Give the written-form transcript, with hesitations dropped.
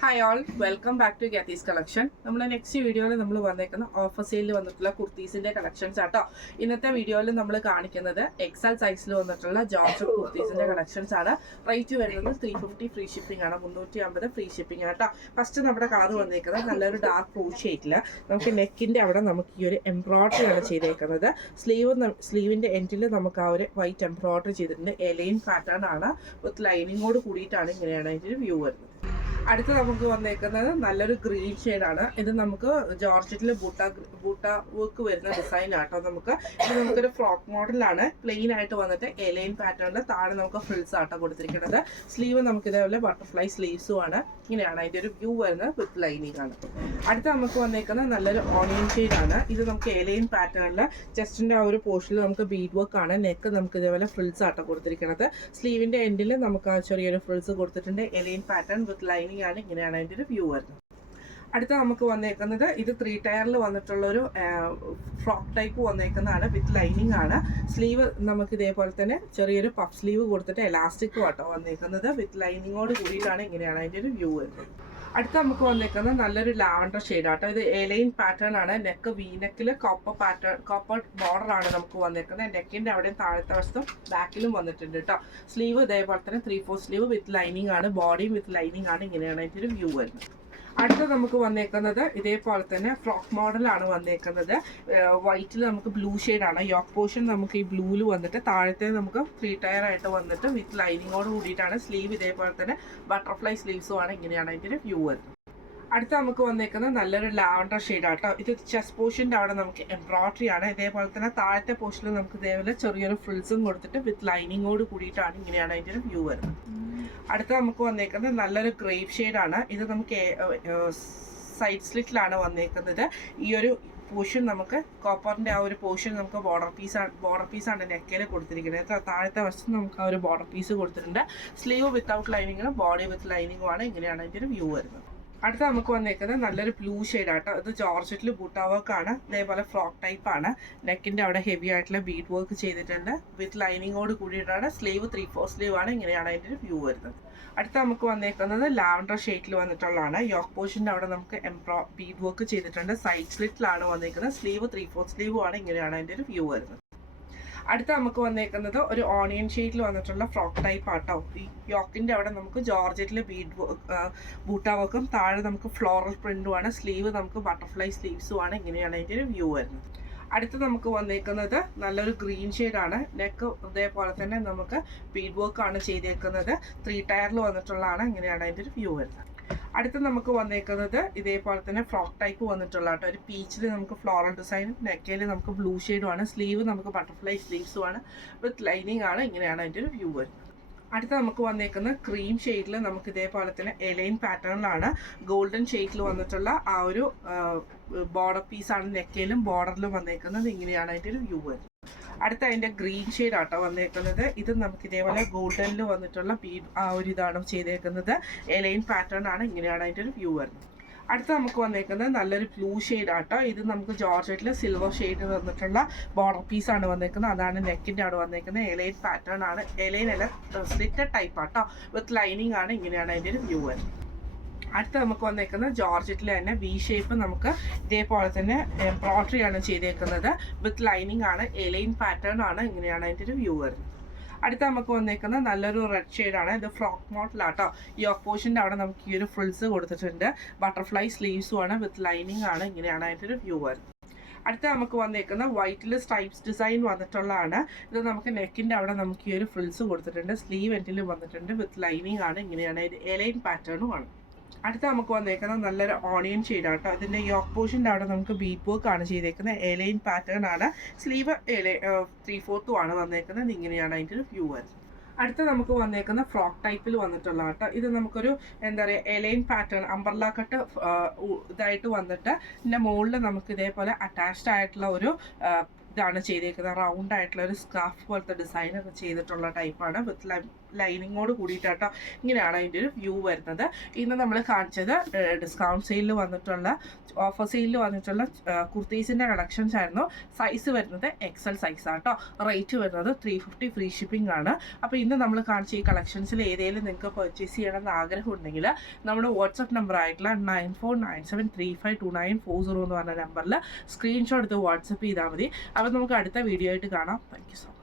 Hi all, welcome back to ഗാത്തീസ് collection. നമ്മുടെ next വീഡിയോയിൽ നമ്മൾ വന്നേക്കുന്ന ഓഫർ സെയിലിൽ വന്നിട്ടുള്ള കുർത്തീസിന്റെ കളക്ഷൻസ് ആട്ടോ. ഇന്നത്തെ വീഡിയോയിൽ നമ്മൾ കാണിക്കുന്നത് എക്സൽ സൈസിൽ വന്നിട്ടുള്ള ജോർജറ്റ് കുർത്തീസിന്റെ കളക്ഷൻസ് ആണ്. റേറ്റ് വരുന്നത് 350 ഫ്രീ ഷിപ്പിംഗ് ആണ്, 350 ഫ്രീ ഷിപ്പിംഗ് ആട്ടോ. ഫസ്റ്റ് നമ്മുടെ കളർ വന്നേക്കുന്നത് നല്ലൊരു ഡാർക്ക് ബ്ലൂ ഷെയ്ഡില് നമുക്ക് നെക്കിന്റെ അവിടെ നമുക്ക് ഈ ഒരു എംബ്രോയിഡറി ആണ് ചെയ്തേക്കുന്നത്. സ്ലീവിന്റെ എൻഡിൽ നമുക്ക് ആ ഒരു വൈറ്റ് എംബ്രോയിഡറി ചെയ്തിട്ടുണ്ട്. എലൈൻ പാറ്റേൺ ആണ്, വിത്ത് ലൈനിങ്ങോട് കൂടിയിട്ടാണ് ഇങ്ങനെയാണ് അതിന്റെ ഒരു വ്യൂ വരുന്നത്. അടുത്ത് നമുക്ക് വന്നേക്കുന്നത് നല്ലൊരു ഗ്രീൻ ഷെയ്ഡാണ്. ഇത് നമുക്ക് ജോർജറ്റിൽ ബൂട്ട വർക്ക് വരുന്ന ഡിസൈൻ ആട്ടോ. നമുക്കൊരു ഫ്രോക്ക് മോഡലാണ്, പ്ലെയിൻ ആയിട്ട് വന്നിട്ട് എലൈൻ പാറ്റേണിൽ താഴെ നമുക്ക് ഫ്രിൽസ് ആട്ടോ കൊടുത്തിരിക്കുന്നത്. സ്ലീവ് നമുക്ക് ഇതേപോലെ ബട്ടർഫ്ലൈ സ്ലീവ്സും ആണ്. ഇങ്ങനെയാണ് അതിൻ്റെ ഒരു വ്യൂ വരുന്നത്, വിത്ത് ലൈനിങ് ആണ്. അടുത്ത് നമുക്ക് വന്നേക്കുന്നത് നല്ലൊരു ഓണിയൻ ഷെയ്ഡാണ്. ഇത് നമുക്ക് എലൈൻ പാറ്റേണിൽ ചെസ്റ്റിന്റെ ആ ഒരു പോർഷനിൽ നമുക്ക് ബീഡ് വർക്ക് ആണ്. നെക്ക് നമുക്ക് ഇതേപോലെ ഫ്രിൽസ് ആട്ടോ കൊടുത്തിരിക്കുന്നത്. സ്ലീവിന്റെ എൻഡിൽ നമുക്ക് ആ ചെറിയൊരു ഫ്രിൽസ് കൊടുത്തിട്ടുണ്ട്. എലൈൻ പാറ്റേൺ വിത്ത് ലൈനിങ് ആണ്. ഇങ്ങനെയാണ് അതിൻ്റെ ഒരു വ്യൂ വരുന്നത്. അടുത്ത നമുക്ക് വന്നേക്കുന്നത് ഇത് 3 ടയറിൽ വന്നിട്ടുള്ള ഒരു ഫ്രോക്ക് ടൈപ്പ് വന്നേക്കുന്നതാണ്, വിത്ത് ലൈനിങ് ആണ്. സ്ലീവ് നമുക്ക് ഇതേപോലെ തന്നെ ചെറിയൊരു പഫ് സ്ലീവ് കൊടുത്തിട്ട് എലാസ്റ്റിക് ആട്ടോ വന്നേക്കുന്നത്, വിത്ത് ലൈനിങ്ങോട് കൂടിയിട്ടാണ്. ഇങ്ങനെയാണ് അതിൻ്റെ ഒരു വ്യൂ വരുന്നത്. അടുത്ത നമുക്ക് വന്നേക്കുന്നത് നല്ലൊരു ലാവൻഡർ ഷെയ്ഡ് ആട്ടോ. ഇത് എലൈൻ പാറ്റേൺ ആണ്. നെക്ക് വീനെക്കിൽ കോപ്പർ ബോർഡർ ആണ് നമുക്ക് വന്നേക്കുന്നത്. നെക്കിന്റെ അവിടെയും താഴത്തെ വശത്തും ബാക്കിലും വന്നിട്ടുണ്ട് കേട്ടോ. സ്ലീവ് ഇതേപോലെ തന്നെ 3/4 സ്ലീവ് വിത്ത് ലൈനിങ് ആണ്. ബോഡിയും വിത്ത് ലൈനിങ് ആണ്. ഇങ്ങനെയാണ് അതിൻ്റെ ഒരു വ്യൂ വരുന്നത്. അടുത്ത നമുക്ക് വന്നേക്കുന്നത് ഇതേപോലെ തന്നെ ഫ്രോക്ക് മോഡലാണ് വന്നേക്കുന്നത്. വൈറ്റിൽ നമുക്ക് ബ്ലൂ ഷെയ്ഡാണ്. യോക്ക് പോർഷൻ നമുക്ക് ഈ ബ്ലൂവിൽ വന്നിട്ട് താഴത്തെ നമുക്ക് 3 ടയർ ആയിട്ട് വന്നിട്ട് വിത്ത് ലൈനിങ്ങോട് കൂടിയിട്ടാണ്. സ്ലീവ് ഇതേപോലെ തന്നെ ബട്ടർഫ്ലൈ സ്ലീവ്സും ആണ്. ഇങ്ങനെയാണ് അതിൻ്റെ വ്യൂ വരുന്നത്. അടുത്ത നമുക്ക് വന്നേക്കുന്നത് നല്ലൊരു ലാവൻഡർ ഷെയ്ഡാട്ടോ. ഇത് ചെസ്റ്റ് പോർഷൻ്റെ അവിടെ നമുക്ക് എംബ്രോയിഡറി ആണ്. ഇതേപോലെ തന്നെ താഴത്തെ പോർഷനിൽ നമുക്ക് ഇതേപോലെ ചെറിയൊരു ഫ്രിൽസും കൊടുത്തിട്ട് വിത്ത് ലൈനിങ്ങോട് കൂടിയിട്ടാണ്. ഇങ്ങനെയാണ് അതിൻ്റെ ഒരു വ്യൂ വരുന്നത്. അടുത്ത നമുക്ക് വന്നേക്കുന്നത് നല്ലൊരു ഗ്രേപ്പ് ഷെയ്ഡാണ്. ഇത് നമുക്ക് സൈഡ് സ്ലിറ്റിലാണ് വന്നേക്കുന്നത്. ഈ ഒരു പോർഷൻ നമുക്ക് കോപ്പറിൻ്റെ ആ ഒരു പോർഷൻ നമുക്ക് ബോർഡർ പീസാണ് നെക്കയിൽ കൊടുത്തിരിക്കുന്നത്. താഴത്തെ വശത്ത് നമുക്ക് ആ ഒരു ബോർഡർ പീസ് കൊടുത്തിട്ടുണ്ട്. സ്ലീവ് വിത്തൗട്ട് ലൈനിങ്ങും ബോഡി വിത്ത് ലൈനിങ്ങും ആണ്. ഇങ്ങനെയാണ് അതിൻ്റെ ഒരു വ്യൂ വരുന്നത്. അടുത്ത നമുക്ക് വന്നേക്കുന്നത് നല്ലൊരു ബ്ലൂ ഷെയ്ഡാട്ടോ. ഇത് ജോർജറ്റിൽ ബൂട്ട വർക്ക് ആണ്. ഇതേപോലെ ഫ്രോക്ക് ടൈപ്പ് ആണ്. നെക്കിന്റെ അവിടെ ഹെവി ആയിട്ടുള്ള ബീഡ് വർക്ക് ചെയ്തിട്ടുണ്ട്, വിത്ത് ലൈനിങ്ങോട് കൂടിയിട്ടാണ്. സ്ലീവ് 3/4 സ്ലീവ് ആണ്. ഇങ്ങനെയാണ് അതിൻ്റെ ഒരു വ്യൂ വരുന്നത്. അടുത്ത നമുക്ക് വന്നേക്കുന്നത് ലാവൻഡർ ഷെയ്ഡിൽ വന്നിട്ടുള്ളതാണ്. യോക്ക് പോർഷൻ്റെ അവിടെ നമുക്ക് ബീഡ് വർക്ക് ചെയ്തിട്ടുണ്ട്. സൈഡ് സ്ലിറ്റിലാണ് വന്നേക്കുന്നത്. സ്ലീവ് 3/4 സ്ലീവ് ആണ്. ഇങ്ങനെയാണ് അതിൻ്റെ ഒരു വ്യൂ വരുന്നത്. അടുത്ത നമുക്ക് വന്നേക്കുന്നത് ഒരു ഓണിയൻ ഷെയ്ഡിൽ വന്നിട്ടുള്ള ഫ്രോക്ക് ടൈപ്പ് ആട്ടോ. ഈ യോക്കിന്റെ അവിടെ നമുക്ക് ജോർജറ്റിൽ ബൂട്ട വർക്കും താഴെ നമുക്ക് ഫ്ലോറൽ പ്രിന്റും ആണ്. സ്ലീവ് നമുക്ക് ബട്ടർഫ്ലൈ സ്ലീവ്സും ആണ്. ഇങ്ങനെയാണ് അതിൻ്റെ ഒരു വ്യൂ വരുന്നത്. അടുത്ത് നമുക്ക് വന്നേക്കുന്നത് നല്ലൊരു ഗ്രീൻ ഷെയ്ഡാണ്. നെക്ക് ഇതേപോലെ തന്നെ നമുക്ക് ബീഡ് വർക്ക് ആണ് ചെയ്തേക്കുന്നത്. 3 ടയറിൽ വന്നിട്ടുള്ളതാണ്. ഇങ്ങനെയാണ് അതിൻ്റെ ഒരു വ്യൂ വരുന്നത്. അടുത്ത് നമുക്ക് വന്നേക്കുന്നത് ഇതേപോലെ തന്നെ ഫ്രോക്ക് ടൈപ്പ് വന്നിട്ടുള്ള കേട്ടോ. ഒരു പീച്ചിൽ നമുക്ക് ഫ്ലോറൽ ഡിസൈൻ, നെക്കയിൽ നമുക്ക് ബ്ലൂ ഷെയ്ഡും ആണ്. സ്ലീവ് നമുക്ക് ബട്ടർഫ്ലൈ സ്ലീവ്സും ആണ്, വിത്ത് ലൈനിങ് ആണ്. ഇങ്ങനെയാണ് അതിൻ്റെ ഒരു വ്യൂ വരുന്നത്. അടുത്ത നമുക്ക് വന്നേക്കുന്നത് ക്രീം ഷെയ്ഡിൽ നമുക്ക് ഇതേപോലെ തന്നെ എലൈൻ പാറ്റേണിലാണ് ഗോൾഡൻ ഷെയ്ഡിൽ വന്നിട്ടുള്ള ആ ഒരു ബോർഡർ പീസാണ് നെക്കയിലും ബോർഡറിലും വന്നേക്കുന്നത്. ഇങ്ങനെയാണ് അതിൻ്റെ ഒരു വ്യൂ വരുന്നത്. അടുത്ത അതിൻ്റെ ഗ്രീൻ ഷെയ്ഡ് ആട്ടോ വന്നേക്കുന്നത്. ഇത് നമുക്ക് ഇതേപോലെ ഗോൾഡനിൽ വന്നിട്ടുള്ള ആ ഒരു ഇതാണ് ചെയ്തേക്കുന്നത്. എലൈൻ പാറ്റേൺ ആണ്. ഇങ്ങനെയാണ് അതിൻ്റെ ഒരു വ്യൂ വരുന്നത്. അടുത്ത നമുക്ക് വന്നേക്കുന്നത് നല്ലൊരു ബ്ലൂ ഷെയ്ഡ് ആട്ടോ. ഇത് നമുക്ക് ജോർജറ്റിൽ സിൽവർ ഷെയ്ഡ് വന്നിട്ടുള്ള ബോർഡർ പീസാണ് വന്നേക്കുന്നത്. അതാണ് നെക്കിൻ്റെ അവിടെ വന്നേക്കുന്നത്. എലൈൻ പാറ്റേൺ ആണ്. എലൈൻ അല്ല, സ്ലിറ്റഡ് ടൈപ്പ് ആട്ടോ, വിത്ത് ലൈനിങ് ആണ്. ഇങ്ങനെയാണ് അതിൻ്റെ ഒരു വ്യൂ വരുന്നത്. അടുത്ത നമുക്ക് വന്നേക്കുന്നത് ജോർജറ്റിൽ തന്നെ വി ഷേപ്പ് നമുക്ക് ഇതേപോലെ തന്നെ എംബ്രോയിഡറി ആണ് ചെയ്തേക്കുന്നത്. വിത്ത് ലൈനിങ് ആണ്. എലൈൻ പാറ്റേൺ ആണ്. ഇങ്ങനെയാണ് അതിൻ്റെ ഒരു വ്യൂ വരുന്നത്. അടുത്ത നമുക്ക് വന്നേക്കുന്നത് നല്ലൊരു റെഡ് ഷെയ്ഡാണ്. ഇത് ഫ്രോക്ക് മോഡലാട്ടോ. യോക്ക് പോർഷൻ്റെ അവിടെ നമുക്ക് ഈ ഒരു ഫ്രിൽസ് കൊടുത്തിട്ടുണ്ട്. ബട്ടർഫ്ലൈ സ്ലീവ്സും ആണ്, വിത്ത് ലൈനിങ് ആണ്. ഇങ്ങനെയാണ് അതിൻ്റെ ഒരു വ്യൂ വരുന്നത്. അടുത്ത നമുക്ക് വന്നേക്കുന്ന വൈറ്റിൽ സ്ട്രൈപ്സ് ഡിസൈൻ വന്നിട്ടുള്ളതാണ്. ഇത് നമുക്ക് നെക്കിൻ്റെ അവിടെ നമുക്ക് ഈ ഒരു ഫ്രിൽസ് കൊടുത്തിട്ടുണ്ട്. സ്ലീവ് എൻഡിൽ വന്നിട്ടുണ്ട്, വിത്ത് ലൈനിങ് ആണ്. ഇങ്ങനെയാണ് എലൈൻ പാറ്റേണും ആണ്. അടുത്ത നമുക്ക് വന്നേക്കുന്നത് നല്ലൊരു ഓണിയൻ ഷെയ്ഡാട്ടോ. ഇതിൻ്റെ യോക്ക് പോർഷൻ്റെ അവിടെ നമുക്ക് ബീഡ് വർക്ക് ആണ് ചെയ്തേക്കുന്നത്. എലൈൻ പാറ്റേൺ ആണ്. സ്ലീവ് 3/4 ആണ് വന്നേക്കുന്നത്. ഇങ്ങനെയാണ് അതിൻ്റെ ഒരു വ്യൂ വരുന്നത്. അടുത്ത നമുക്ക് വന്നേക്കുന്ന ഫ്രോക്ക് ടൈപ്പിൽ വന്നിട്ടുള്ള കേട്ടോ. ഇത് നമുക്കൊരു എന്താ പറയുക എലൈൻ പാറ്റേൺ അംബ്രല്ല കട്ട് ഇതായിട്ട് വന്നിട്ട് ഇതിൻ്റെ മുകളിൽ നമുക്ക് ഇതേപോലെ അറ്റാച്ച്ഡ് ആയിട്ടുള്ള ഒരു ഇതാണ് ചെയ്തേക്കുന്നത്. റൗണ്ട് ആയിട്ടുള്ള ഒരു സ്കാർഫ് പോലത്തെ ഡിസൈൻ ഒക്കെ ചെയ്തിട്ടുള്ള ടൈപ്പാണ്. വിത്ത് ലൈനിങ്ങോട് കൂടിയിട്ടാട്ടോ. ഇങ്ങനെയാണ് അതിൻ്റെ ഒരു വ്യൂ വരുന്നത്. ഇന്ന് നമ്മൾ കാണിച്ചത് ഡിസ്കൗണ്ട് സെയിലിൽ വന്നിട്ടുള്ള ഓഫർ സെയിലിൽ വന്നിട്ടുള്ള കുർത്തീസിൻ്റെ കളക്ഷൻസ് ആയിരുന്നു. സൈസ് വരുന്നത് XL സൈസാട്ടോ. റേറ്റ് വരുന്നത് 350 ഫ്രീ ഷിപ്പിംഗ് ആണ്. അപ്പോൾ ഇന്ന് നമ്മൾ കാണിച്ച ഈ കളക്ഷൻസിൽ ഏതെങ്കിലും നിങ്ങൾക്ക് പർച്ചേസ് ചെയ്യണമെന്ന് ആഗ്രഹം ഉണ്ടെങ്കിൽ നമ്മുടെ വാട്സപ്പ് നമ്പർ ആയിട്ടുള്ള 9497352940 എന്ന് പറഞ്ഞ നമ്പറിൽ സ്ക്രീൻഷോട്ട് എടുത്ത് വാട്സപ്പ് ചെയ്താൽ മതി. അപ്പോൾ നമുക്ക് അടുത്ത വീഡിയോ ആയിട്ട് കാണാം. Thank you so much.